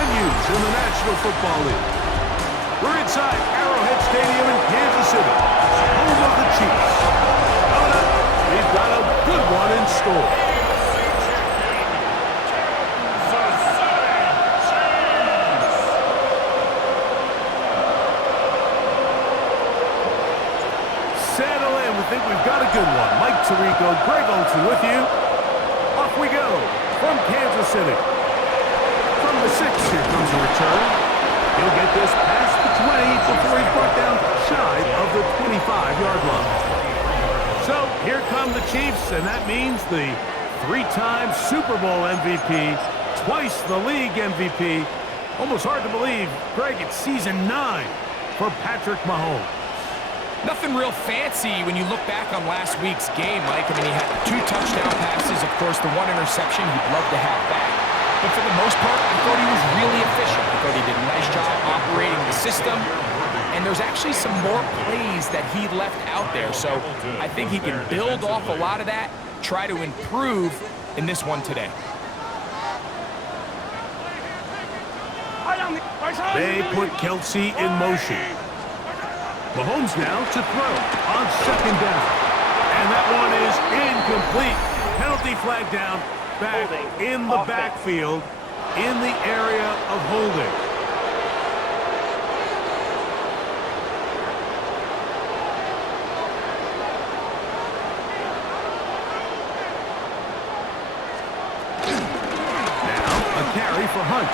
venues in the National Football League. We're inside Arrowhead Stadium in Kansas City, home of the Chiefs. Coming up, we've got a good one in store. Settle in. We think we've got a good one. Mike Tirico, Greg Olsen with you. Off we go from Kansas City. From the 6, here comes a return. He'll get this past the 20 before he's brought down shy of the 25-yard line. So here come the Chiefs, and that means the 3-time Super Bowl MVP, twice the league MVP. Almost hard to believe, Greg, it's season 9 for Patrick Mahomes. Nothing real fancy when you look back on last week's game, Mike. I mean, he had 2 touchdown passes, of course, the 1 interception. He'd love to have that. But for the most part, I thought he was really efficient. I thought he did a nice job operating the system. And there's actually some more plays that he left out there. So I think he can build off a lot of that, try to improve in this one today. They put Kelsey in motion. Mahomes now to throw on 2nd down. And that one is incomplete. Penalty flag down, back in the backfield, in the area of holding. Now a carry for Hunt.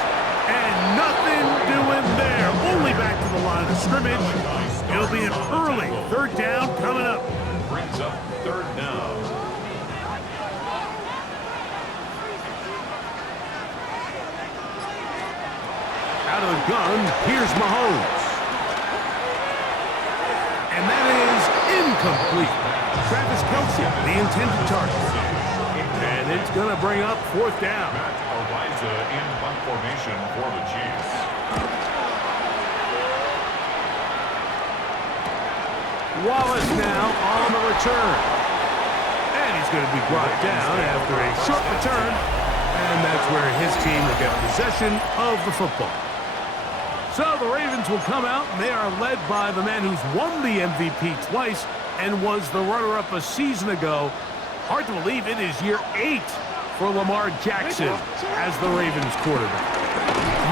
And nothing doing there. Only back to the line of scrimmage. It'll be an early 3rd down coming up. Brings up 3rd down. Out of the gun, here's Mahomes. And that is incomplete. Travis Kelsey, the intended target. And it's going to bring up 4th down. Ariza in punt formation for the Chiefs. Wallace now on the return. And he's going to be brought down after a short return. And that's where his team will get possession of the football. So the Ravens will come out, and they are led by the man who's won the MVP twice and was the runner-up a season ago. Hard to believe it is year 8 for Lamar Jackson as the Ravens quarterback.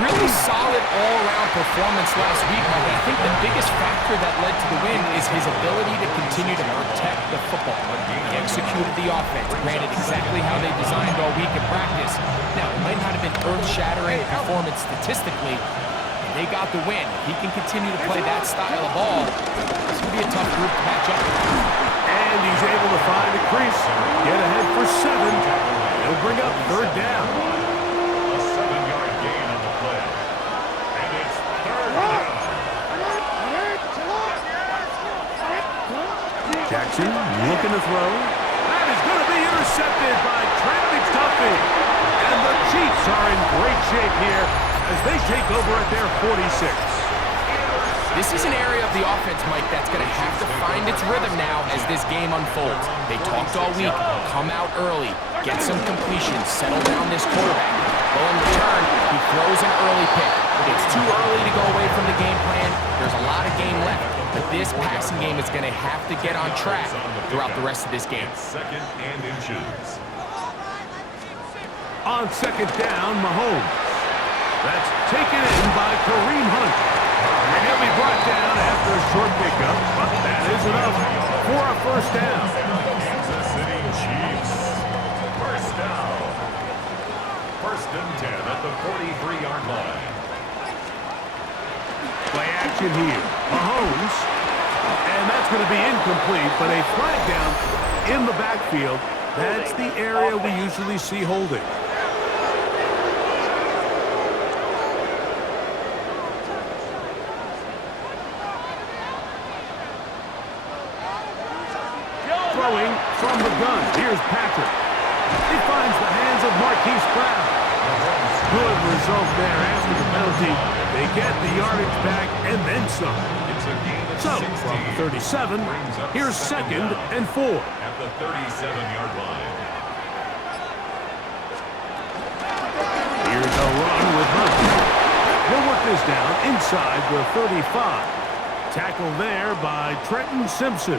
Really solid all-around performance last week, Mike. I think the biggest factor that led to the win is his ability to continue to protect the football. He executed the offense, granted exactly how they designed all week in practice. Now, it might not have been earth-shattering performance statistically, but they got the win. If he can continue to play that style of ball, this will be a tough group to match up with. And he's able to find a crease, get ahead for 7. He'll bring up 3rd down. A 7-yard gain on the play. And it's 3rd down. Jackson looking to throw. That is going to be intercepted by Trent McDuffie. And the Chiefs are in great shape here as they take over at their 46. This is an area of the offense, Mike, that's going to have to find its rhythm now as this game unfolds. They talked all week, come out early, get some completions, settle down this quarterback. Well, in return, he throws an early pick. It's too early to go away from the game plan. There's a lot of game left, but this passing game is going to have to get on track throughout the rest of this game. 2nd and inches. On 2nd down, Mahomes. That's taken in by Kareem Hunt. And he'll be brought down after a short pickup, but that is enough for a 1st down. Kansas City Chiefs. 1st down. 1st and 10 at the 43-yard line. Play action here. Mahomes. And that's going to be incomplete, but a flag down in the backfield. That's the area we usually see holding. Throwing from the gun. Here's Patrick. He finds the hands of Marquise Brown. Good result there after the penalty. They get the yardage back and then some. So, from 37, here's 2nd and 4. At the 37-yard line. Here's a run with Hunt. is down inside the 35. Tackle there by Trenton Simpson.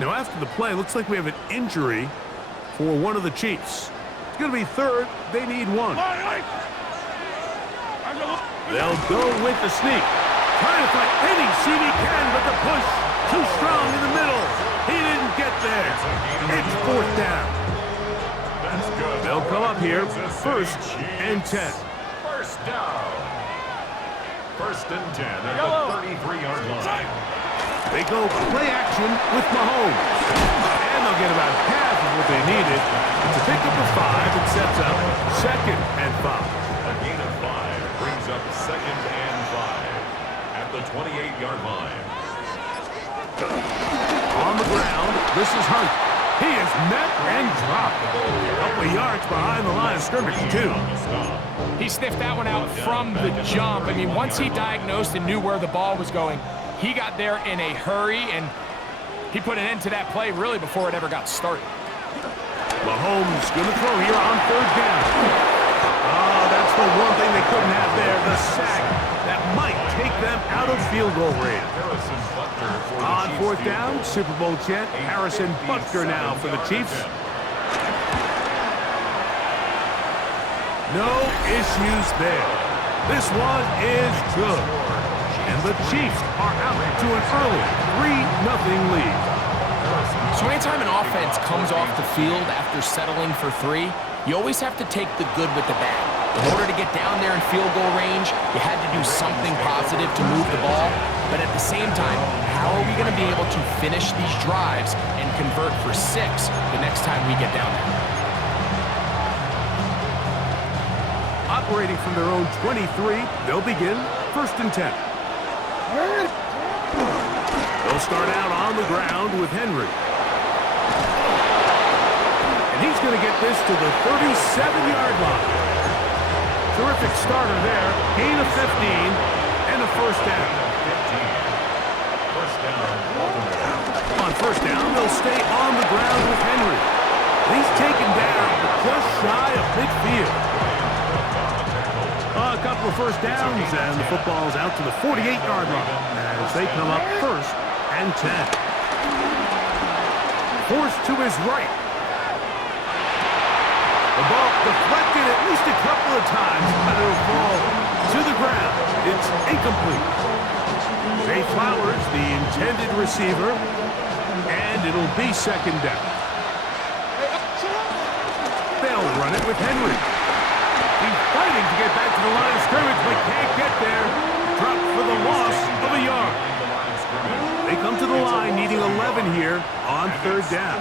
Now after the play, looks like we have an injury for one of the Chiefs. It's going to be third. They need one. They'll go with the sneak. Trying to find any seat he can, but the push too strong in the middle. He didn't get there. It's fourth down. They'll come up here, first and 10. First down. First and 10 at the 33-yard line. They go play action with Mahomes. And they'll get about half of what they needed. It's a pickup of 5 and sets up second and 5. A gain of 5 brings up second and 5 at the 28-yard line. On the ground, this is Hunt. He is met and dropped. A couple of yards behind the line of scrimmage, too. He sniffed that one out from the jump. I mean, once he diagnosed and knew where the ball was going, he got there in a hurry, and he put an end to that play really before it ever got started. Mahomes going to throw here on third down. Oh, that's the one thing they couldn't have there, the sack that might take them out of field goal range. On fourth down, Super Bowl champ Harrison Butker now for the Chiefs. No issues there. This one is good. And the Chiefs are out to an early 3-0 lead. So anytime an offense comes off the field after settling for 3, you always have to take the good with the bad. In order to get down there in field goal range, you had to do something positive to move the ball. But at the same time, how are we going to be able to finish these drives and convert for 6 the next time we get down there? Operating from their own 23, they'll begin first and 10. They'll start out on the ground with Henry. And he's going to get this to the 37-yard line. Terrific starter there. Gain of 15 and a first down. On first down, they'll stay on the ground with Henry. He's taken down just shy of midfield. A couple of first downs, and the football's out to the 48-yard line as they come up first and 10. Forced to his right. The ball deflected at least a couple of times, but it'll fall to the ground. It's incomplete. Zay Flowers, the intended receiver, and it'll be second down. They'll run it with Henry. He's fighting to get back to the line of scrimmage, but can't get there. Dropped for the loss of a yard. They come to the line needing 11 here on third down.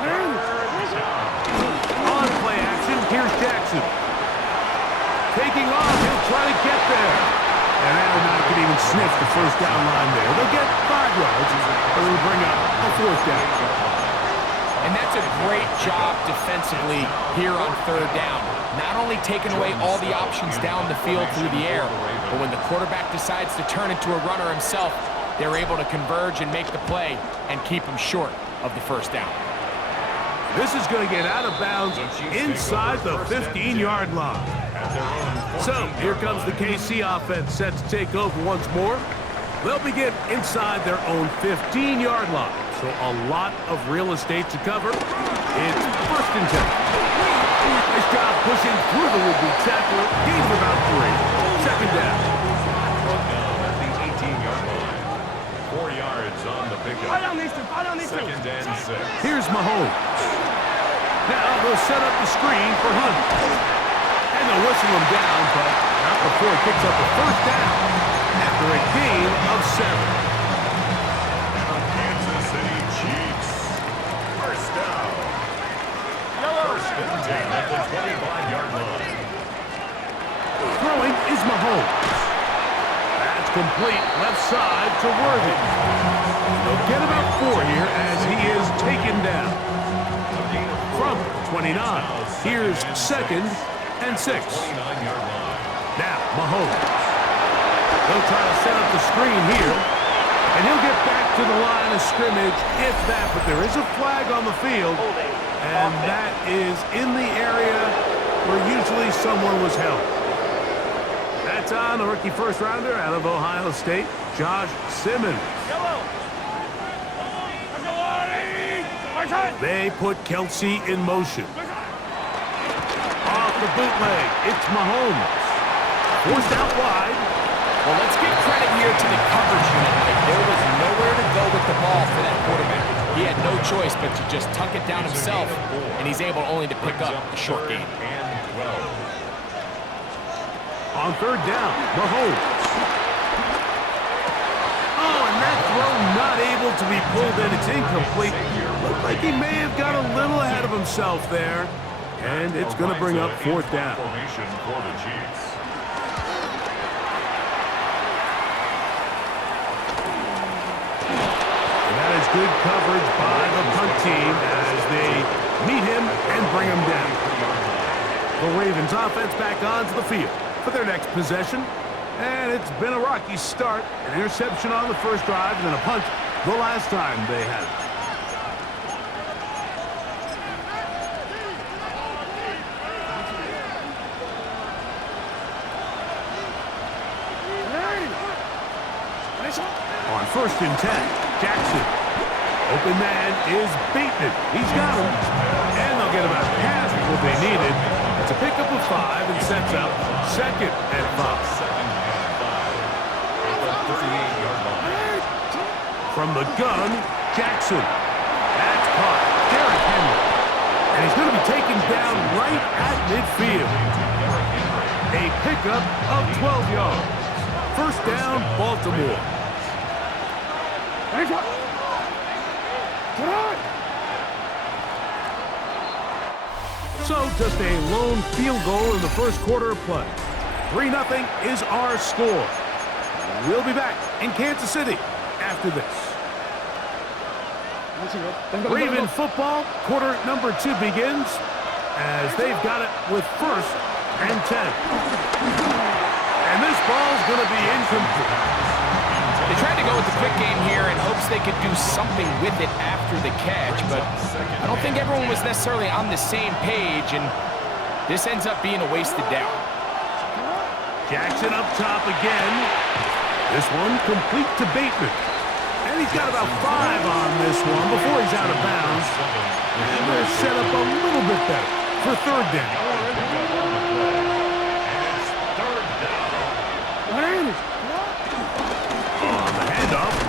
On play action, here's Jackson. Taking off, he'll try to get there. And Aronot can even sniff the first down line there. They'll get 5 yards, but it'll bring up a fourth down. And that's a great job defensively here on third down. Not only taking away all the options down the field through the air, but when the quarterback decides to turn into a runner himself, they're able to converge and make the play and keep him short of the first down. This is going to get out of bounds inside the 15-yard line. So here comes the KC offense set to take over once more. They'll begin inside their own 15-yard line. So a lot of real estate to cover. It's first and 10. Nice job pushing through the would-be tackler. Gain of about 3. Second down. At the 18-yard line. 4 yards on the pickup. Second and 6. Here's Mahomes. Now they'll set up the screen for Hunt. And they'll whistle him down, but not before he picks up a first down after a gain of 7. Kansas City Chiefs. First down. First and 10 at the 25-yard line. Throwing is Mahomes. That's complete left side to Worthy. They'll get about 4 here as he is taken down. From 29, here's second and 6. Now, Mahomes. They'll try to set up the screen here, and he'll get back to the line of scrimmage, if that, but there is a flag on the field, and that is in the area where usually someone was held. That That's on a rookie first-rounder out of Ohio State, Josh Simmons. They put Kelsey in motion. Off the bootleg, it's Mahomes. Forced out wide. Well, let's give credit here to the coverage unit. There was nowhere to go with the ball for that quarterback. He had no choice but to just tuck it down himself, and he's able only to pick up a short gain. On third down, Mahomes. Oh, and that throw not able to be pulled in. It's incomplete. Looked like he may have got a little ahead of himself there. And it's going to bring up fourth down. And that is good coverage by the punt team as they meet him and bring him down. The Ravens offense back onto the field for their next possession. And it's been a rocky start. An interception on the first drive and then a punt the last time they had it. On first and 10, Jackson. Open man is Bateman. He's got him. And they'll get about half of what they needed. It's a pickup of 5 and sets up second and 5. From the gun, Jackson. That's caught. Derrick Henry. And he's going to be taken down right at midfield. A pickup of 12 yards. First down, Baltimore. So just a lone field goal in the first quarter of play. 3-0 is our score. We'll be back in Kansas City after this. Raven football, quarter number 2 begins as they've got it with first and 10. And this ball's going to be incomplete. They tried to go with the quick game here in hopes they could do something with it after the catch, but I don't think everyone was necessarily on the same page, and this ends up being a wasted down. Jackson up top again. This one complete to Bateman. And he's got about 5 on this one before he's out of bounds. And they're set up a little bit better for third down.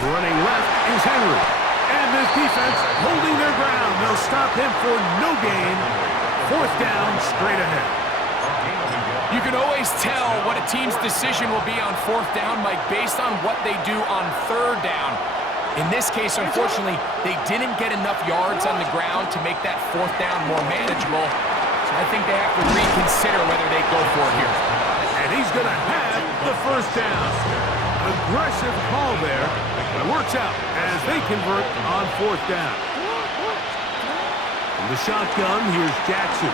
Running left is Henry. And this defense holding their ground. They'll stop him for no gain. Fourth down, straight ahead. You can always tell what a team's decision will be on fourth down, Mike, based on what they do on third down. In this case, unfortunately, they didn't get enough yards on the ground to make that fourth down more manageable. So I think they have to reconsider whether they go for it here. And he's going to have the first down. Aggressive call there. It works out as they convert on fourth down. From the shotgun, here's Jackson.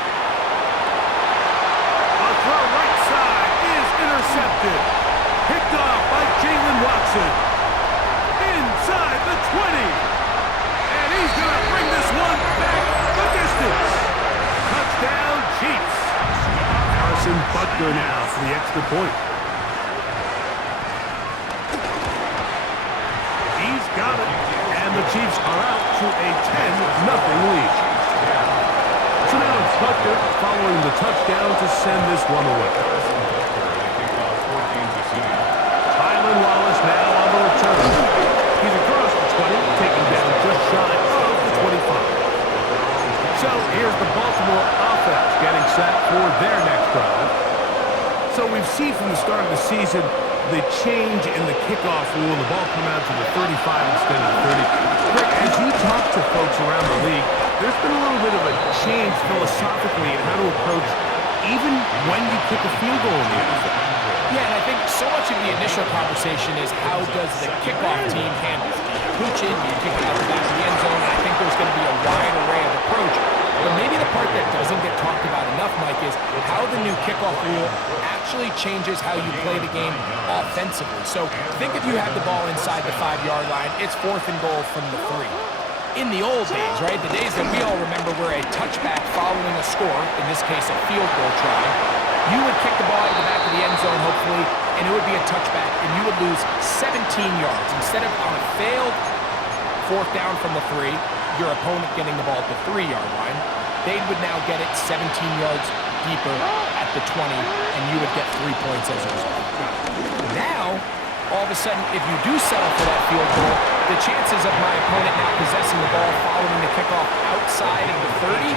A throw right side is intercepted. Picked off by Jalen Watson. Inside the 20. And he's going to bring this one back the distance. Touchdown, Chiefs. Harrison Butker now for the extra point. Got it. And the Chiefs are out to a 10-0 lead. So now it's Butker following the touchdown to send this one away. Tylan Wallace now on the return. He's across the 20, taken down just shy of the 25. So here's the Baltimore offense getting set for their next drive. So we've seen from the start of the season the change in the kickoff rule, the ball come out to the 35 instead of the 30. Rick, as you talk to folks around the league, there's been a little bit of a change philosophically in how to approach even when you kick a field goal in the NFL. Yeah, and I think so much of the initial conversation is how does the kickoff team handle it? Do you pooch it? Do you kick it out the back of the end zone? And I think there's going to be a wide array of approach. But maybe the part that doesn't get talked about enough, Mike, is how the new kickoff rule actually changes how you play the game offensively. So think if you have the ball inside the 5-yard line, it's 4th and goal from the 3. In the old days, right, the days that we all remember were a touchback following a score, in this case a field goal try, you would kick the ball out of the back of the end zone, hopefully, and it would be a touchback, and you would lose 17 yards. Instead of on a failed fourth down from the 3, your opponent getting the ball at the 3-yard line, they would now get it 17 yards deeper at the 20, and you would get 3 points as a result. Now, all of a sudden, if you do settle for that field goal, the chances of my opponent now possessing the ball following the kickoff outside of the 30,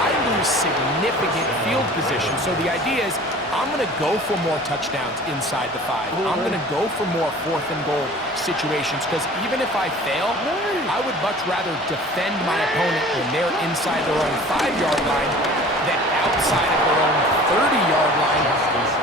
I lose significant field position. So the idea is I'm going to go for more touchdowns inside the 5. I'm going to go for more fourth and goal situations because even if I fail, I would much rather defend my opponent when they're inside their own 5-yard line than outside of their own 30-yard line,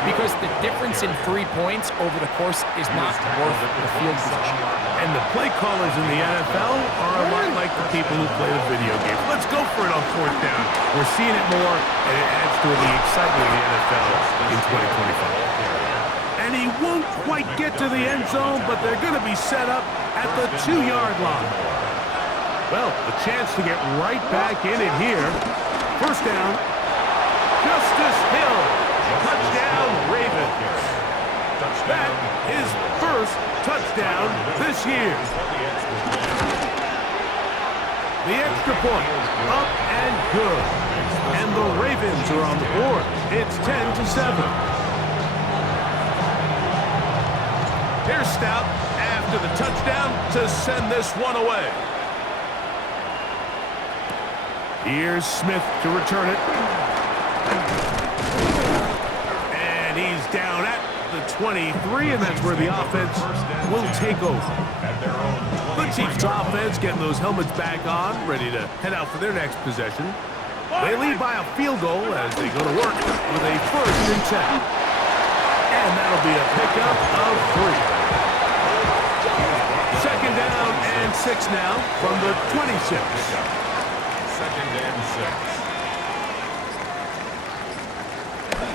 because the difference in 3 points over the course is not worth the field position. And the play callers in the NFL are a lot like the people who play the video games. Let's go for it on fourth down. We're seeing it more, and it adds to the excitement of the NFL in 2025. And he won't quite get to the end zone, but they're going to be set up at the 2-yard line. Well, a chance to get right back in it here. First down. Justice Hill. Touchdown, Ravens. That is first touchdown this year. The extra point, up and good. And the Ravens are on the board. It's 10-7. Here's Stout after the touchdown to send this one away. Here's Smith to return it. And he's down at the 23, and that's where the offense will take over. The Chiefs offense getting those helmets back on, ready to head out for their next possession. They lead by a field goal as they go to work with a 1st and 10. And that'll be a pickup of 3. Second down and 6 now from the 26. Second and 6.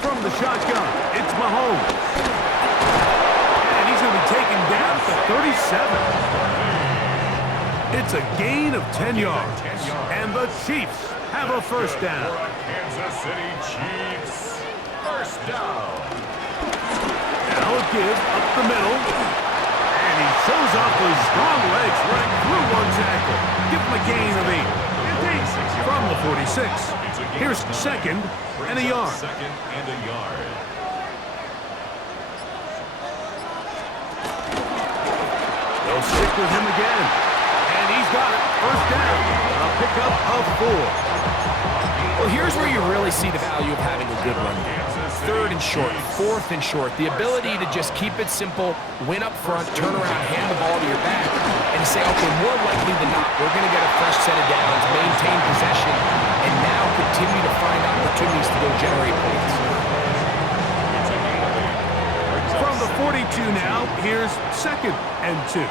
From the shotgun, it's Mahomes. And he's going to be taken down to 37. It's a gain of 10 yards. And the Chiefs have a first down. Kansas City Chiefs. First down. Now a give up the middle. And he shows off those strong legs running through one tackle. Give him a gain of 8. From the 46. Here's second and a yard. Second and a yard. They'll stick with him again. And he's got it. First down. A pickup of 4. Well, here's where you really see the value of having a good run game. 3rd and short, 4th and short. The ability to just keep it simple, win up front, turn around, hand the ball to your back, and say, okay, more likely than not, we're going to get a fresh set of downs, maintain possession, and now continue to find opportunities to go generate points. From the 42 now, here's second and 2.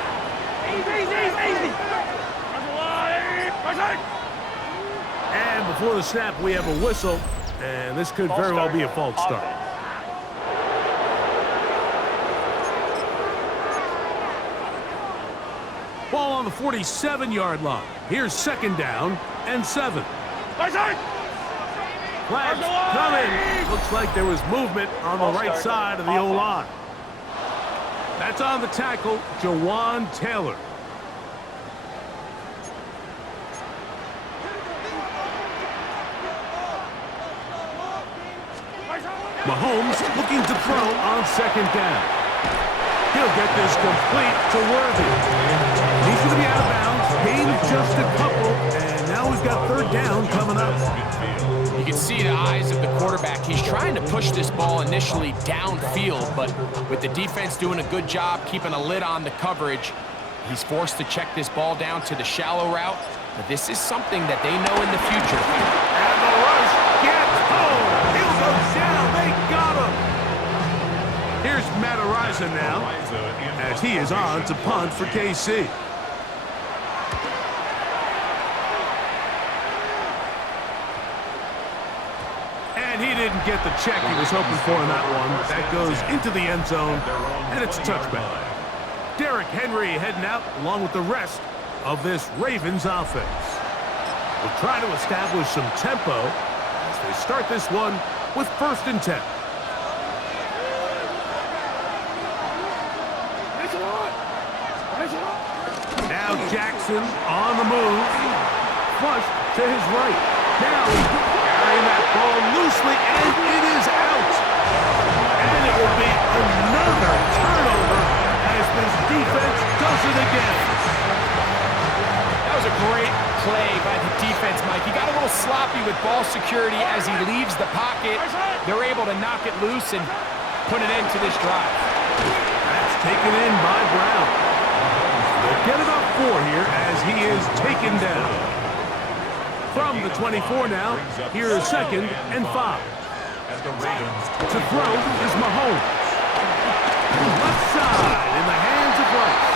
And before the snap, we have a whistle, and this could very well be a false start. Ball on the 47-yard line. Here's second down and 7. Flags coming. Looks like there was movement on the right side of the O-line. That's on the tackle, Jawan Taylor. Mahomes looking to throw on second down. He'll get this complete to Worthy. He's going to be out of bounds, gain of just a couple, and now we've got third down coming up. You can see the eyes of the quarterback. He's trying to push this ball initially downfield, but with the defense doing a good job keeping a lid on the coverage, he's forced to check this ball down to the shallow route. But this is something that they know in the future. And the rush gets home. He'll go down. They got him. Here's Matt Ariza now as he is on to punt for KC. And he didn't get the check he was hoping for in that one. That goes into the end zone, and it's a touchback. Derrick Henry heading out along with the rest of this Ravens offense. We'll try to establish some tempo as they start this one with 1st and 10. Now Jackson on the move. Flush to his right. Now carrying that ball loosely, and it is out. And it will be another turnover as this defense does it again. That was a great play by the defense, Mike. He got a little sloppy with ball security as he leaves the pocket. They're able to knock it loose and put an end to this drive. That's taken in by Brown. They'll get about 4 here as he is taken down. From the 24 now, here is 2nd and 5. To throw is Mahomes. Left side in the hands of Rice.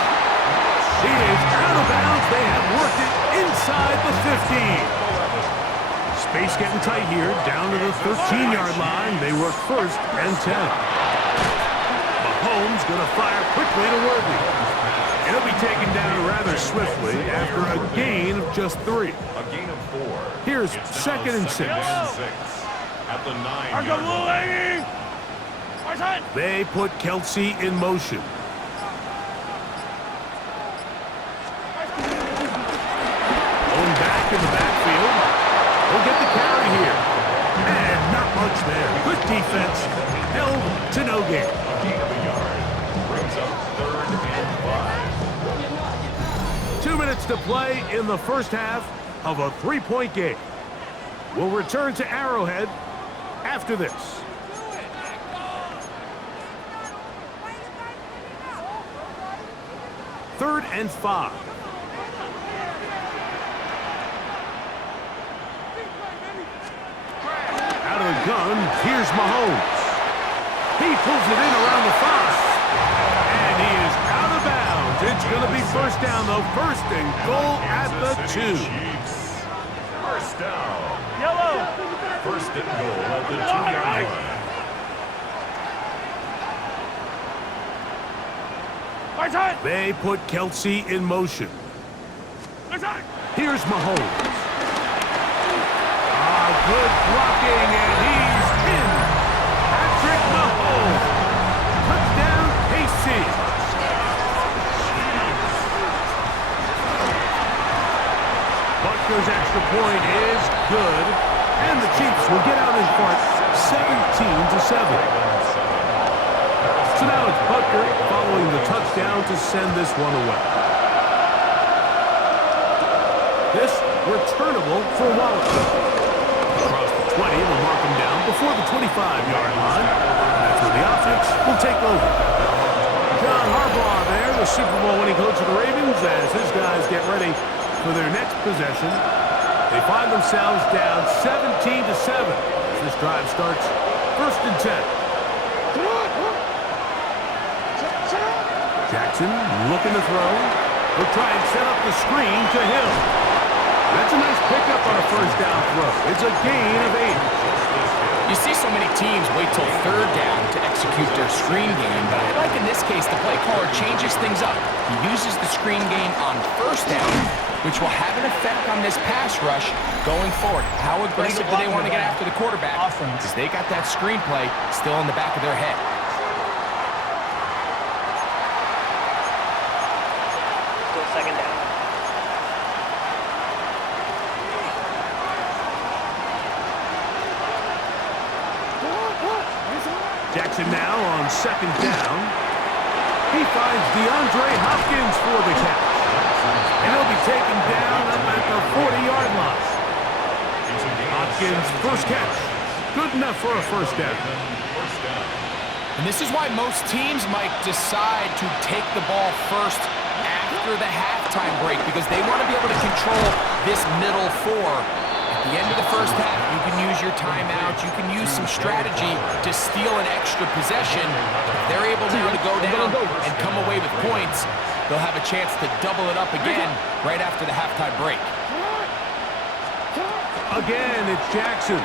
He is out of bounds. They have worked it inside the 15. Space getting tight here, down to the 13-yard line. They work 1st and 10. Mahomes going to fire quickly to Worthy. It'll be taken down rather swiftly after a gain of just 3. A gain of 4. Here's It's 2nd and 6. At the 9-yard line. They put Kelsey in motion. Going back in the backfield. He'll get the carry here. And not much there. Good defense. Held to no gain. A gain of a yard. Brings up 3rd and 5. 2 minutes to play in the first half of a 3-point game. We'll return to Arrowhead after this. Third and 5. Out of the gun, here's Mahomes. He pulls it in around the 5. And he is out of bounds. It's going to be first down, though. 1st and goal at the 2. First down. Yellow. 1st and goal at the 2-yard line. They put Kelsey in motion. Here's Mahomes. Good blocking, and he's in. Patrick Mahomes. Touchdown, KC. Butker's extra point is good, and the Chiefs will get out in front 17-7. So now it's Butker following the touchdown to send this one away. This returnable for Wallace. Across the 20, they'll mark him down before the 25-yard line. That's where the offense will take over. John Harbaugh there, the Super Bowl winning coach of the Ravens, as his guys get ready for their next possession. They find themselves down 17-7 as this drive starts 1st and 10. Jackson looking to throw. He'll try and set up the screen to Hill. That's a nice pickup on a 1st down throw. It's a gain of 8. You see so many teams wait till 3rd down to execute their screen game, but I like in this case the play caller changes things up. He uses the screen game on 1st down, which will have an effect on this pass rush going forward. How aggressive do they want to get after the quarterback? Because they got that screen play still in the back of their head. Jackson now on 2nd down. He finds DeAndre Hopkins for the catch. And he'll be taken down up at the 40-yard line. Hopkins' first catch. Good enough for a 1st down. And this is why most teams might decide to take the ball first after the halftime break, because they want to be able to control this middle 4. At the end of the first half, you can use your timeout. You can use some strategy to steal an extra possession. If they're able now to go down and come away with points, they'll have a chance to double it up again right after the halftime break. Again, it's Jackson.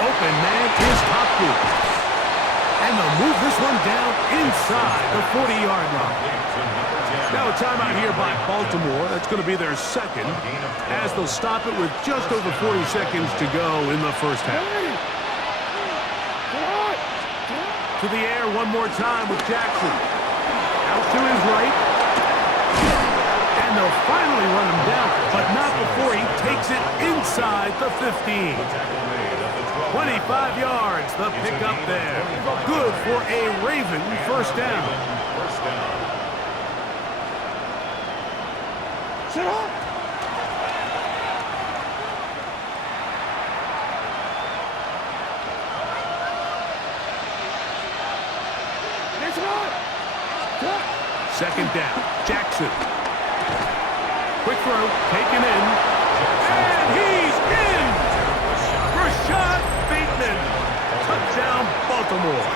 Open man is Hopkins. And they'll move this one down inside the 40-yard line. Now a timeout here by Baltimore. That's going to be their 2nd, as they'll stop it with just over 40 seconds to go in the first half. To the air one more time with Jackson. Out to his right. And they'll finally run him down, but not before he takes it inside the 15. 25 yards, the pickup there. Good for a Raven first down. Sit up. Second down, Jackson. Quick throw, taken in, and he's in! Rashad Bateman, touchdown Baltimore.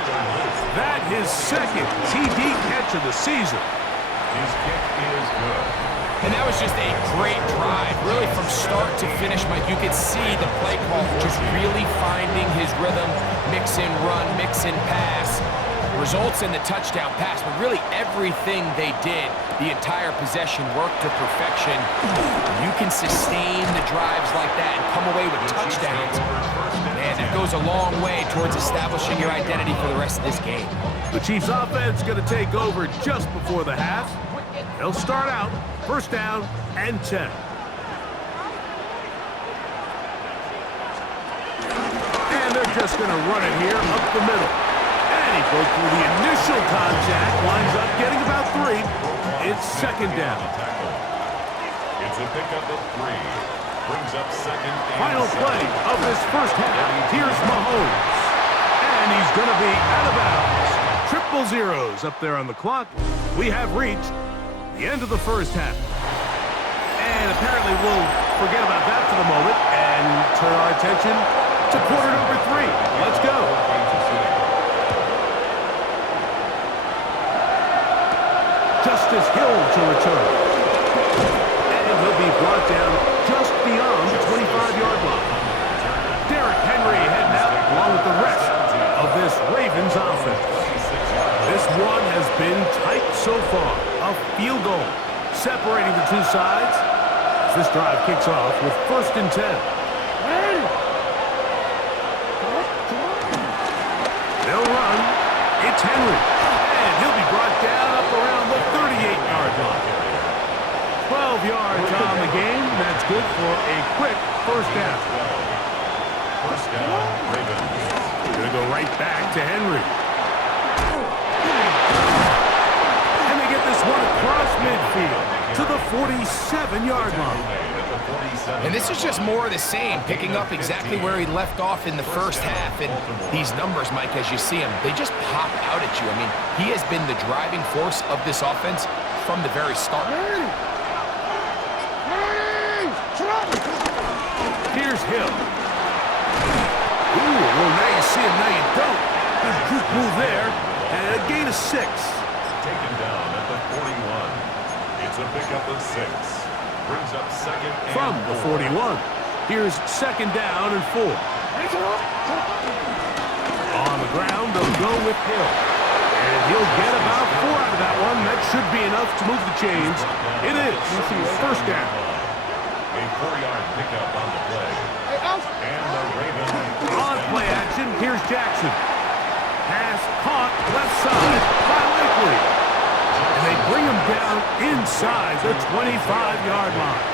That his second TD catch of the season. His kick is good. And that was just a great drive. Really from start to finish, Mike, you could see the play call just really finding his rhythm. Mix in run, mix in pass. Results in the touchdown pass, but really everything they did, the entire possession worked to perfection. You can sustain the drives like that and come away with touchdowns. Man, that goes a long way towards establishing your identity for the rest of this game. The Chiefs offense going to take over just before the half. They'll start out first down and 10. And they're just going to run it here up the middle. And he broke through the initial contact, winds up getting about 3. It's second down. It's a pickup of 3. Brings up second and Final play of this first half. Here's Mahomes. And he's going to be out of bounds. Triple zeros up there on the clock. We have reached the end of the first half. And apparently we'll forget about that for the moment and turn our attention to quarter number 3. Let's go. Justice Hill to return. And he'll be brought down just beyond the 25-yard line. Derrick Henry heading out along with the rest of this Ravens offense. This one has been tight so far. A field goal separating the two sides as this drive kicks off with first and 10. They'll run. It's Henry. And he'll be brought down up around the 38-yard line. 12 yards on the game. That's good for a quick first down. First down, Ravens. Going to go right back to Henry. And they get this one across midfield to the 47-yard line. And this is just more of the same, picking up exactly where he left off in the first half. And these numbers, Mike, as you see them, they just pop out at you. I mean, he has been the driving force of this offense from the very start. Here's Hill. Ooh, well, now you see him, now you don't. Good juke move there, and a gain of 6. Taken down at the 41. It's a pickup of 6. Brings up second and From the 41, here's second down and 4. On the ground, they'll go with Hill. And he'll get about 4 out of that one. That should be enough to move the chains. It is first down. a 4-yard pickup on the play. And the Ravens. On play action, here's Jackson. Pass caught left side by Likely. And they bring him down inside the 25-yard line.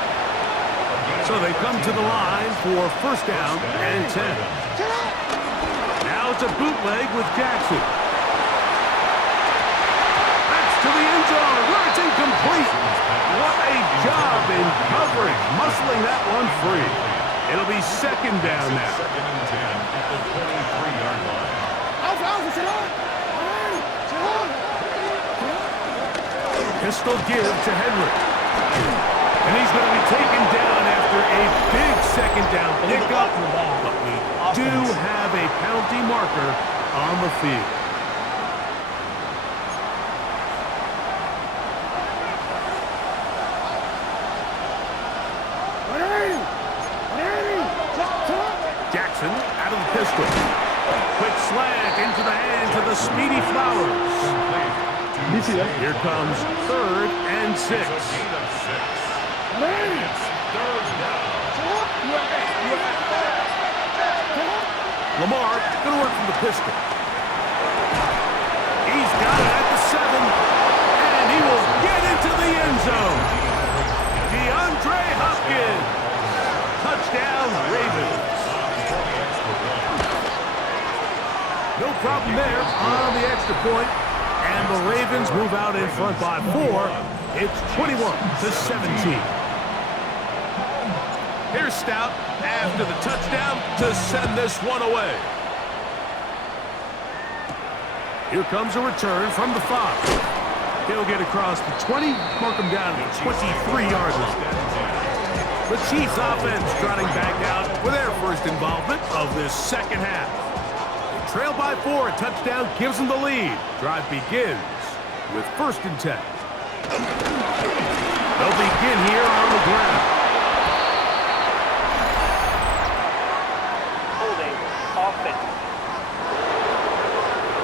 So they come to the line for first down and 10. Now it's a bootleg with Jackson. That's to the end zone where it's incomplete. What a job in coverage, muscling that one free. It'll be second down now. Second and 10 at the 23-yard line. Pistol give to Henry. And he's going to be taken down after a big second down pickup. But we do have a penalty marker on the field. Jackson out of the pistol. Quick slant into the hands of the speedy Flowers. Here comes third and 6. It's third down. Lamar going to work from the pistol. He's got it at the 7. And nothing there on the extra point. And the Ravens move out in front by 4. It's 21-17. Here's Stout after the touchdown to send this one away. Here comes a return from the 5. He'll get across the 20, mark him down to the 23-yard line. The Chiefs offense trotting back out for their first involvement of this second half. They trail by 4, a touchdown gives them the lead. Drive begins with 1st and 10. They'll begin here on the ground. Holding offense.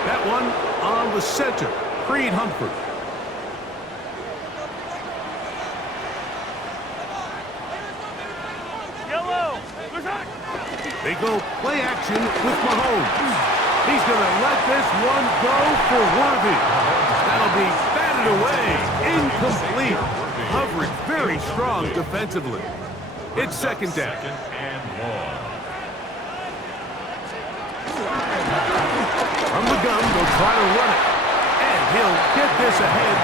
That one on the center, Creed Humphrey. They go play action with Mahomes. He's going to let this one go for Worthy. That'll be batted away. Incomplete. Coverage very strong defensively. It's 2nd down. And 1. From the gun, they'll try to run it. And he'll get this ahead.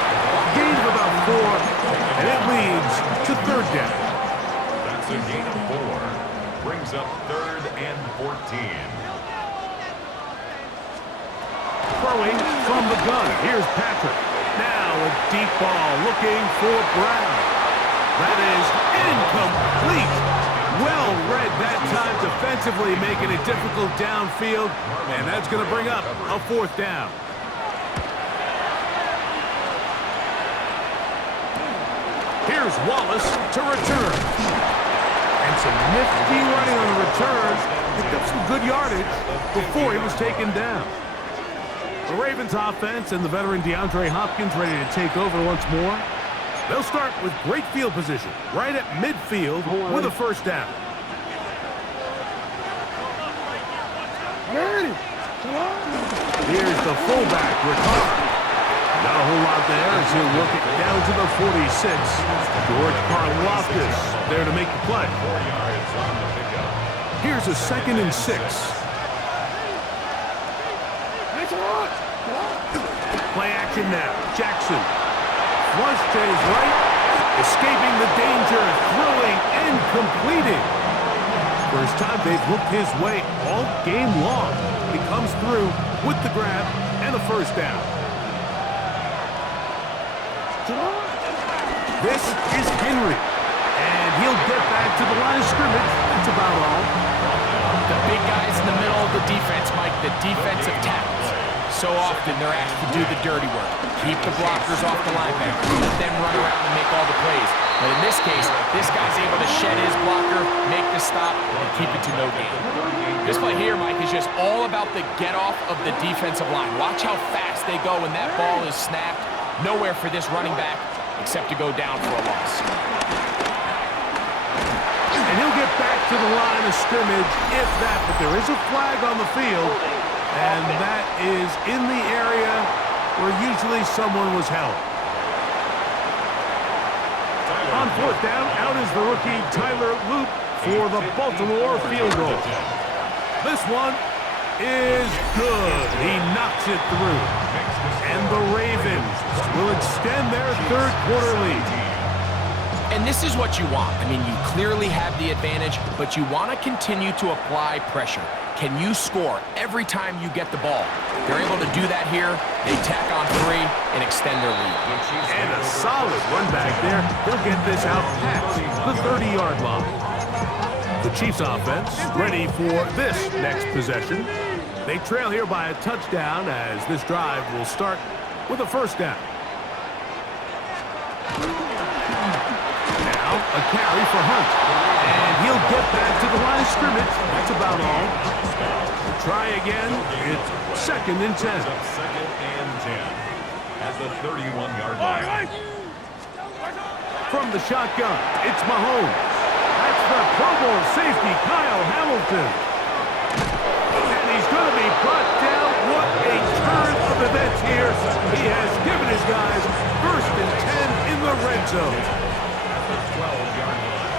Gain of about 4. And it leads to 3rd down. That's a gain of 4. Brings up 3rd and 14. Throwing from the gun. Here's Patrick. Now a deep ball looking for Brown. That is incomplete. Well read that time defensively, making it difficult downfield. And that's going to bring up a 4th down. Here's Wallace to return. And some nifty running on the return. Picked up some good yardage before he was taken down. The Ravens offense and the veteran DeAndre Hopkins ready to take over once more. They'll start with great field position right at midfield with a 1st down. Here's the fullback, Ricard. Not a whole lot there as he'll work it down to the 46. George Karlaftis there to make the play. 4 yards on the pickup. Here's a 2nd and 6. Play action now. Jackson. Flush to his right. Escaping the danger. Throwing and completing. First time they've looked his way all game long. He comes through with the grab and a 1st down. This is Henry. And he'll get back to the line of scrimmage. That's about all. The big guys in the middle of the defense, Mike, the defensive tackles. So often they're asked to do the dirty work. Keep the blockers off the linebackers. Let them run around and make all the plays. But in this case, this guy's able to shed his blocker, make the stop, and keep it to no gain. This play here, Mike, is just all about the get-off of the defensive line. Watch how fast they go when that ball is snapped. Nowhere for this running back except to go down for a loss. And he'll get back to the line of scrimmage, if that. But there is a flag on the field, and that is in the area where usually someone was held. On 4th down, out is the rookie Tyler Loop for the Baltimore field goal. This one is good. He knocks it through. And the Ravens will extend their 3rd quarter lead. And this is what you want. I mean, you clearly have the advantage, but you want to continue to apply pressure. Can you score every time you get the ball? They're able to do that here. They tack on 3 and extend their lead. And a solid run back there. They'll get this out past the 30-yard line. The Chiefs offense ready for this next possession. They trail here by a touchdown as this drive will start with a 1st down. Now a carry for Hunt. And he'll get back to the line of scrimmage. That's about all. Try again. It's 2nd and 10. 2nd and 10 at the 31-yard line. From the shotgun, it's Mahomes. That's the Pro Bowl safety, Kyle Hamilton. And he's going to be brought down. What a turn of events here. He has given his guys 1st and 10 in the red zone. At the 12-yard line.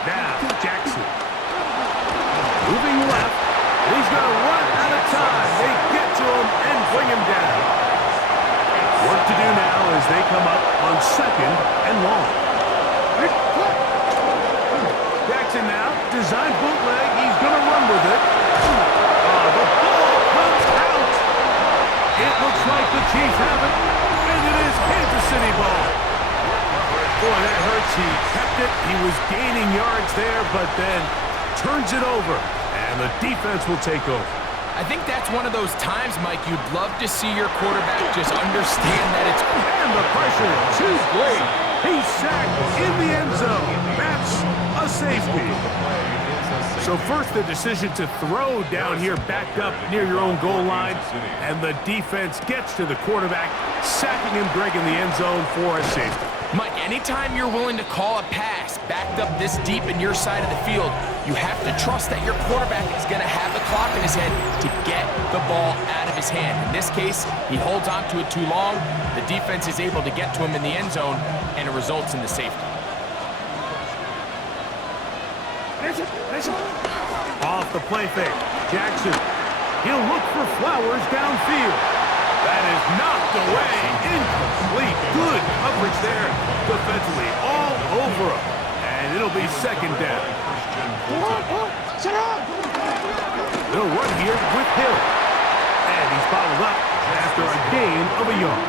Now, Jackson. Moving they come up on 2nd and long. Jackson now, design bootleg. He's going to run with it. The ball comes out. It looks like the Chiefs have it, and it is Kansas City ball. Boy, that hurts. He kept it. He was gaining yards there, but then turns it over, and the defense will take over. I think that's one of those times, Mike, you'd love to see your quarterback just understand that it's... And the pressure, too great. He's sacked in the end zone. That's a safety. So first, the decision to throw down here backed up near your own goal line, and the defense gets to the quarterback, sacking him, Greg, in the end zone for a safety. Mike, anytime you're willing to call a pass backed up this deep in your side of the field, you have to trust that your quarterback is going to have the clock in his head to get the ball out of his hand. In this case, he holds on to it too long. The defense is able to get to him in the end zone, and it results in the safety. Off the play fake, Jackson. He'll look for Flowers downfield. That is knocked away. Incomplete. Good coverage there defensively. All over him. And it'll be 2nd down. They'll run here with Hill. And he's bottled up after a gain of a yard.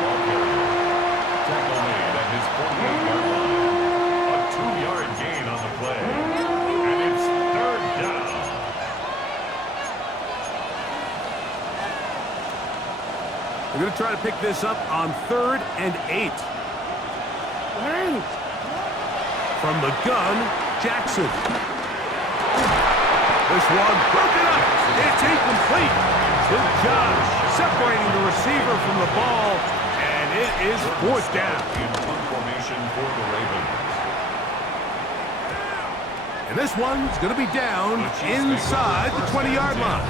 Tackle made at his 48-yard line. A 2-yard gain on the play. And it's 3rd down. They're going to try to pick this up on 3rd and 8. From the gun, Jackson. This one broken up. It's incomplete. Good job separating the receiver from the ball, and it is 4th down. In punt formation for the Ravens. And this one's going to be down inside the 20-yard line.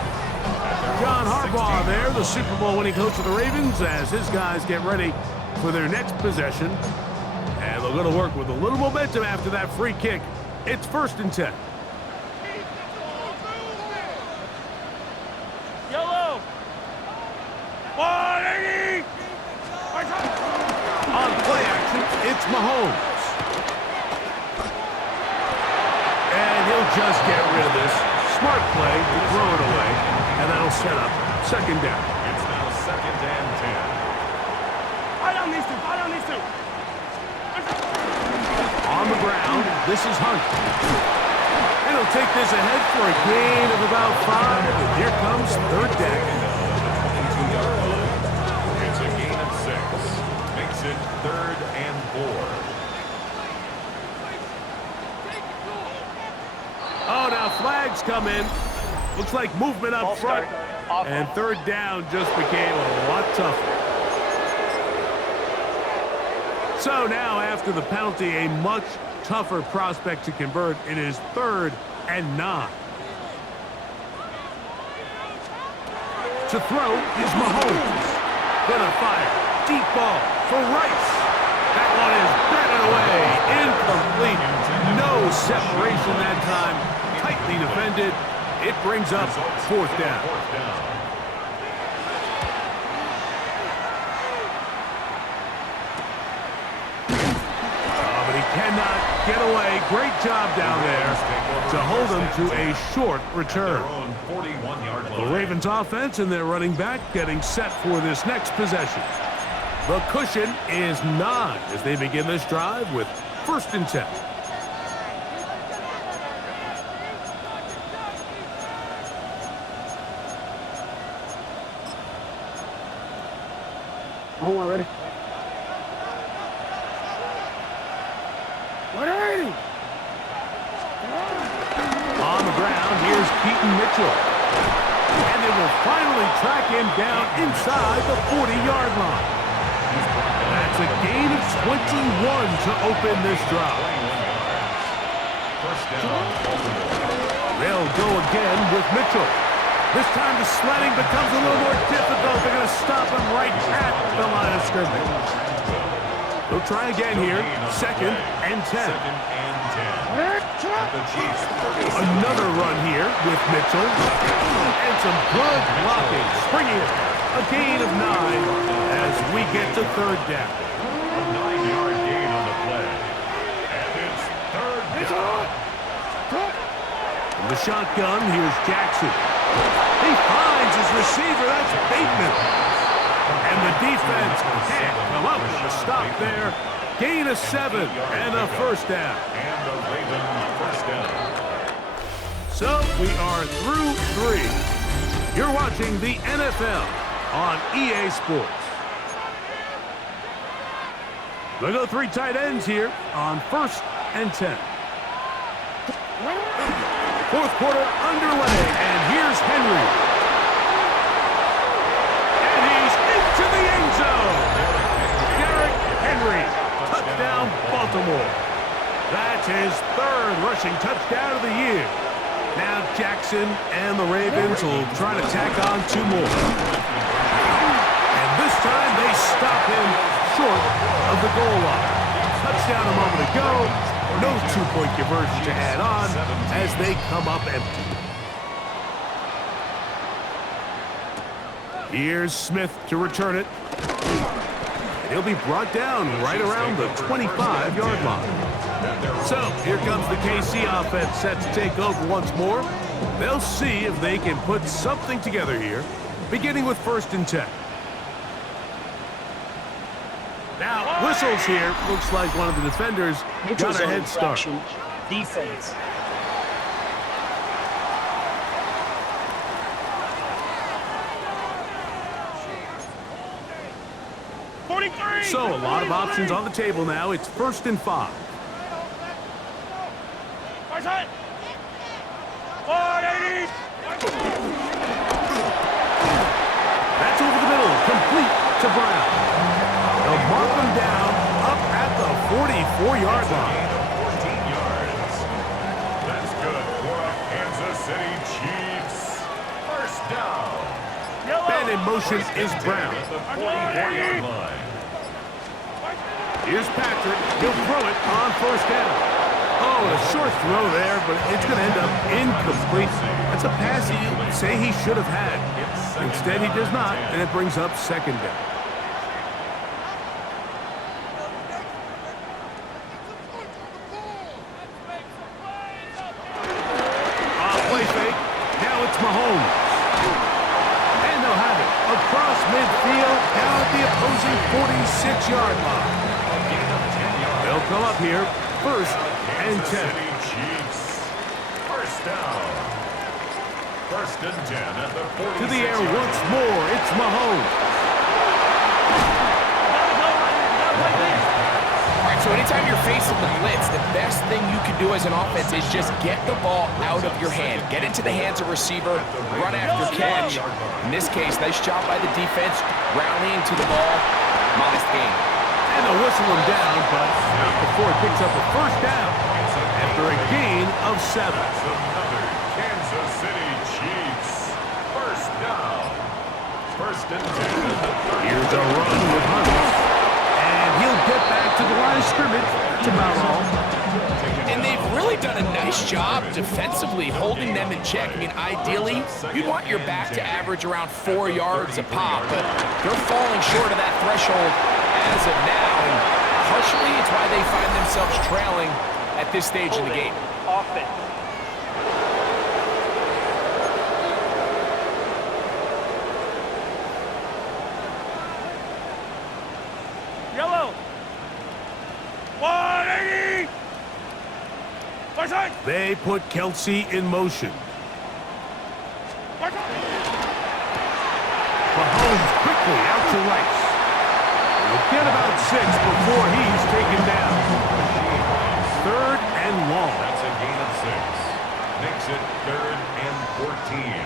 John Harbaugh there, the Super Bowl winning coach of the Ravens, as his guys get ready for their next possession. And they're going to work with a little momentum after that free kick. It's 1st and 10. Yellow. 180. On play action, it's Mahomes. And he'll just get rid of this. Smart play to throw it away. And that'll set up 2nd down. It's now 2nd and 10. I don't need to. On the ground, this is Hunt. And he'll take this ahead for a gain of about 5. And here comes 3rd down. It's a gain of 6. Makes it 3rd and 4. Oh, now flags come in. Looks like movement up front. And 3rd down just became a lot tougher. So now, after the penalty, a much tougher prospect to convert. It is 3rd and 9. To throw is Mahomes. Gonna fire. Deep ball for Rice. That one is batted away. Incomplete. No separation that time. Tightly defended. It brings up 4th down. But he cannot get away. Great job down there to hold him to a short return. The Ravens offense and their running back getting set for this next possession. The cushion is 9 as they begin this drive with 1st and 10. Oh, ready? 180. On the ground, here's Keaton Mitchell. And they will finally track him down inside the 40-yard line. That's a gain of 21 to open this drive. They'll go again with Mitchell. This time the sledding becomes a little more difficult. They're going to stop him right at the line of scrimmage. They'll try again here. 2nd and 10. Another run here with Mitchell. And some good blocking. Springing it. A gain of 9 as we get to 3rd down. From the shotgun, here's Jackson. He finds his receiver. That's Bateman. And the defense can't come up with a stop there. Gain of 7 and a first down. And the Raven first down. So we are through 3. You're watching the NFL on EA Sports. They go 3 tight ends here on 1st and 10. Fourth quarter underway, and here's Henry. And he's into the end zone. Derrick Henry, touchdown Baltimore. That's his 3rd rushing touchdown of the year. Now Jackson and the Ravens will try to tack on 2 more. And this time they stop him short of the goal line. Touchdown a moment ago. No 2-point conversion to add on as they come up empty. Here's Smith to return it. And he'll be brought down right around the 25-yard line. So here comes the KC offense set to take over once more. They'll see if they can put something together here, beginning with 1st and 10. Now, whistles here. Looks like one of the defenders got a head start. Defense. So a lot of options on the table now. It's 1st and 5. That's over the middle, complete to Brown. They'll mark them down up at the 44-yard line. 14 yards. That's good for a Kansas City Chiefs. First down. Man in motion is Brown. At the 44-yard line. Here's Patrick. He'll throw it on 1st down. Oh, a short throw there, but it's going to end up incomplete. That's a pass you say he should have had. Instead, he does not, and it brings up 2nd down. Play fake. Now it's Mahomes. And they'll have it across midfield, down at the opposing 46-yard line. They'll come up here, 1st and 10. City Chiefs. First down. 1st and 10 at the 46. To the air once more, it's Mahomes. All right, so anytime you're facing the blitz, the best thing you can do as an offense is just get the ball out of your hand. Get into the hands of receiver, run after catch. In this case, nice job by the defense, rallying to the ball. Modest gain. And they'll whistle him down, but not before it picks up a 1st down after a gain of 7. That's another Kansas City Chiefs. First down. 1st and 10 at the 30. Here's a run with Hunter. And he'll get back to the line of scrimmage. That's about all. And they've really done a nice job defensively holding them in check. I mean, ideally, you'd want your back to average around 4 yards a pop, but they're falling short of that threshold as of now. And partially, it's why they find themselves trailing at this stage in the game. Offense. Yellow. 180. They put Kelsey in motion. Mahomes quickly out to Rice. He'll get about 6 before he's taken down. 3rd and long. That's a gain of 6. Makes it 3rd and 14.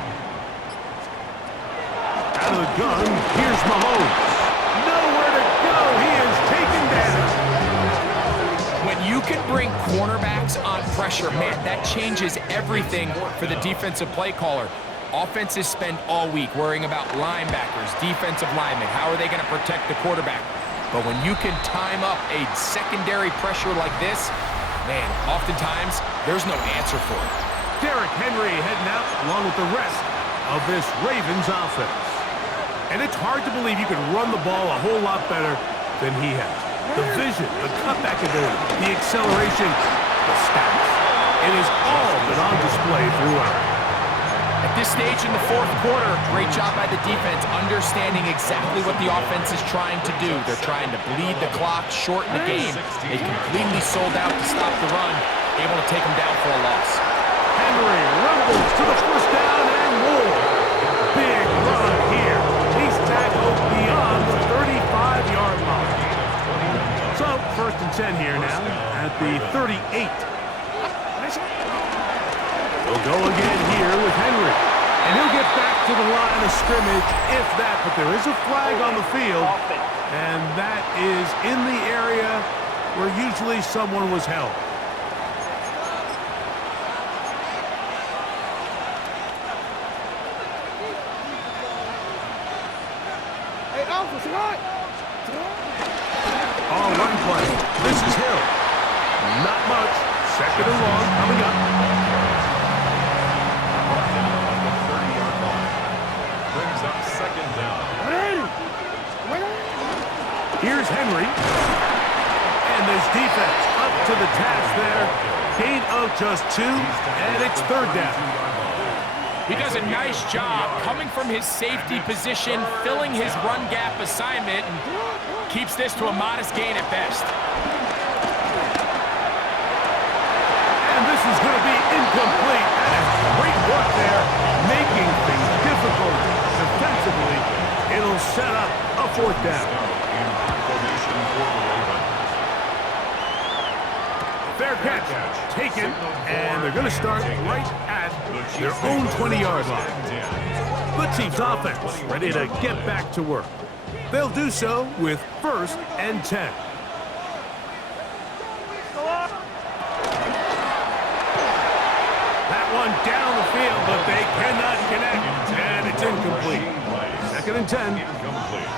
Out of the gun, here's Mahomes. Nowhere to go. He is taken down. When you can bring cornerbacks on pressure, man, that changes everything for the defensive play caller. Offenses spend all week worrying about linebackers, defensive linemen. How are they going to protect the quarterback? But when you can time up a secondary pressure like this, man, oftentimes there's no answer for it. Derrick Henry heading out along with the rest of this Ravens offense. And it's hard to believe you can run the ball a whole lot better than he has. The vision, the cutback ability, the acceleration, the stats. It has all been on display throughout. At this stage in the fourth quarter, great job by the defense, understanding exactly what the offense is trying to do. They're trying to bleed the clock, shorten the game. They completely sold out to stop the run, able to take them down for a loss. Henry rumbles to the first down and more. Big run here. He's tackled beyond the 35-yard line. So, first and 10 here now at the 38. We'll go again here with Henry. And he'll get back to the line of scrimmage, if that. But there is a flag on the field, and that is in the area where usually someone was held. On run play. This is Hill. Not much. Second and long coming up. Brings up second down. Here's Henry. And this defense up to the task there. Gain of just 2, and it's third down. He does a nice job coming from his safety position, filling his run gap assignment, and keeps this to a modest gain at best. And this is going to be incomplete. That is great work there, making things difficult defensively. It'll set up a fourth down. Fair catch taken, and they're going to start right at their own 20-yard line. The Chiefs offense ready to get back to work. They'll do so with first and 10. That one down the field, but they cannot connect, and it's incomplete. Second and 10. Incomplete.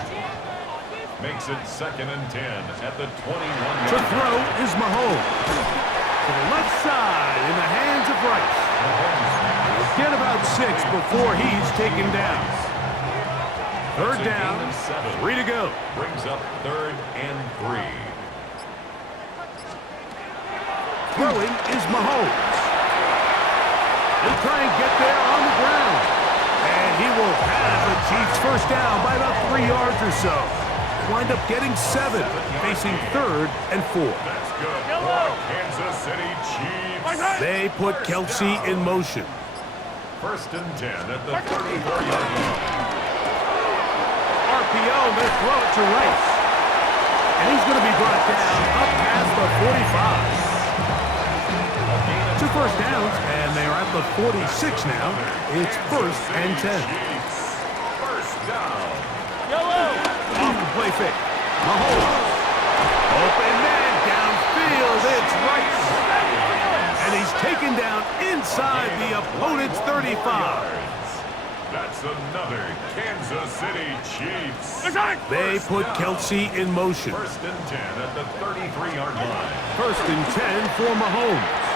Makes it second and 10 at the 21. To throw is Mahomes. To the left side in the hands of Rice. He'll get about 6 before he's taken down. Third down, 3 to go. Brings up third and 3. Throwing is Mahomes. He'll try and get there on the ground. And he will have the Chiefs first down by about 3 yards or so. Wind up getting 7, facing third and 4. That's good for Kansas City Chiefs. They put Kelsey in motion. First and 10 at the 34-yard line. RPO, they throw it to Rice. And he's going to be brought down up past the 45. 2 first downs, and they're at the 46 now. It's first and 10. First down. Off the play fake. Mahomes. Open man downfield. It's Rice. And he's taken down inside the opponent's 35. That's another Kansas City Chiefs. They put Kelsey in motion. First and 10 at the 33-yard line. First and 10 for Mahomes.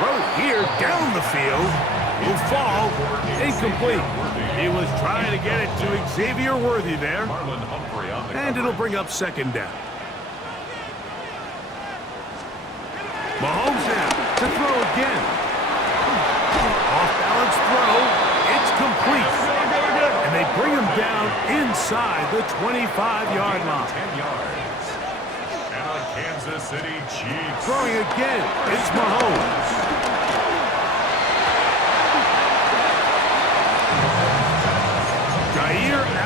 Throw here down the field. Will fall. Incomplete. He was trying to get it to Xavier Worthy there. And it'll bring up second down. Mahomes now to throw again. Off-balance throw. It's complete. And they bring him down inside the 25-yard line. 10 yards. And a Kansas City Chiefs. Throwing again. It's Mahomes.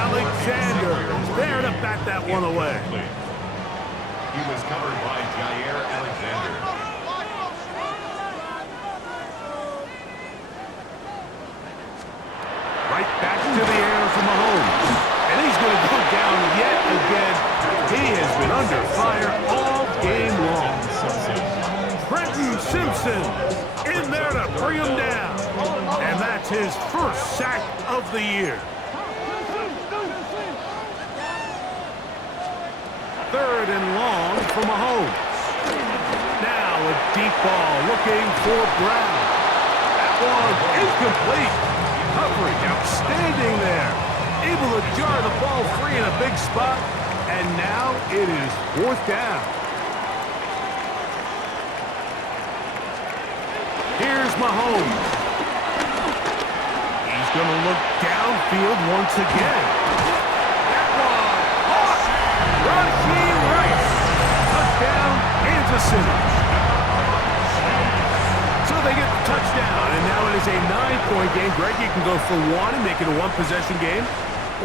Alexander is there to bat that one away. He was covered by Jair Alexander. Right back to the air for Mahomes. And he's going to go down yet again. He has been under fire all game long. Brenton Simpson in there to bring him down. And that's his first sack of the year. Third and long for Mahomes. Now a deep ball looking for Brown. That one incomplete. Coverage outstanding there. Able to jar the ball free in a big spot. And now it is fourth down. Mahomes. He's going to look downfield once again. That one caught. Rashee Rice. Touchdown, Kansas City. So they get the touchdown, and now it is a 9-point game. Greg, you can go for one and make it a one-possession game.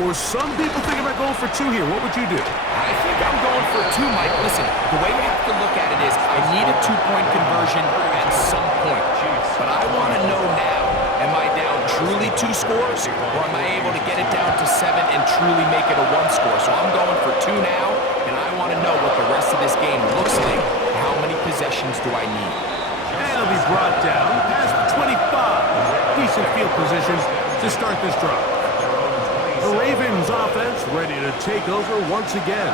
Or some people think about going for two here. What would you do? I think I'm going for two, Mike. Listen, the way you have to look at it is I need a two-point conversion at some point. But I want to know now, am I down truly 2 scores, or am I able to get it down to 7 and truly make it a 1 score? So I'm going for 2 now, and I want to know what the rest of this game looks like. How many possessions do I need? And it'll be brought down past the 25. Decent field position to start this drive. The Ravens offense ready to take over once again.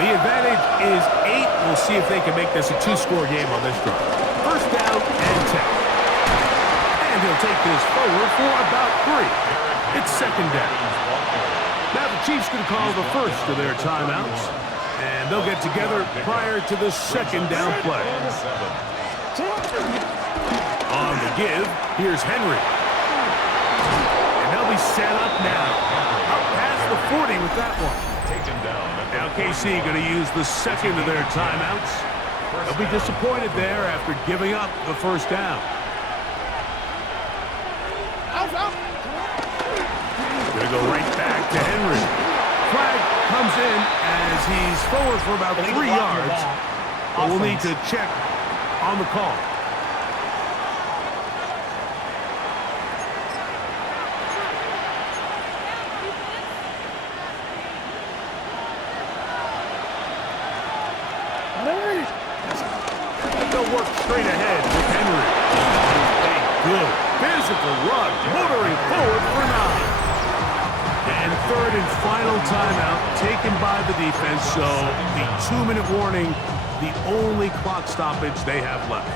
The advantage is 8. We'll see if they can make this a 2-score game on this drive. First down and 10. And he'll take this forward for about 3. It's second down. Now the Chiefs going to call the first of their timeouts. And they'll get together prior to the second down play. On the give, here's Henry. And they'll be set up now. Up past the 40 with that one. Now KC going to use the second of their timeouts. They'll be disappointed there after giving up the first down. Going to go right back to Henry. Flag comes in as he's forward for about 3 yards. But we'll need to check on the call. They'll work straight ahead with Henry. A good physical run, motoring forward for 9. And third and final timeout taken by the defense, so the 2-minute warning, the only clock stoppage they have left.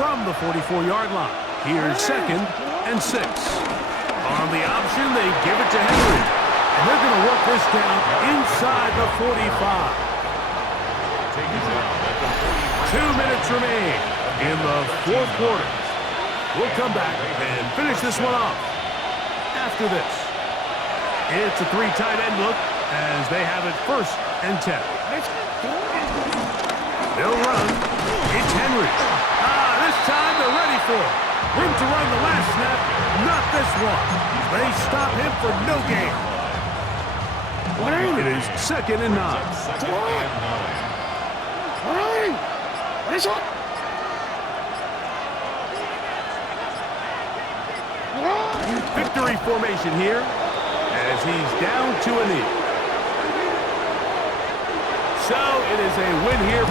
From the 44-yard line, here's second and 6. On the option, they give it to Henry. And they're going to work this down inside the 45. 2 minutes remain in the fourth quarter. We'll come back and finish this one off after this. It's a 3 tight end look as they have it first and 10. They'll run. It's Henry. This time they're ready for it. Room to run the last snap. Not this one. They stop him for no gain. It is second and 9. Victory formation here as he's down to a knee. So it is a win here.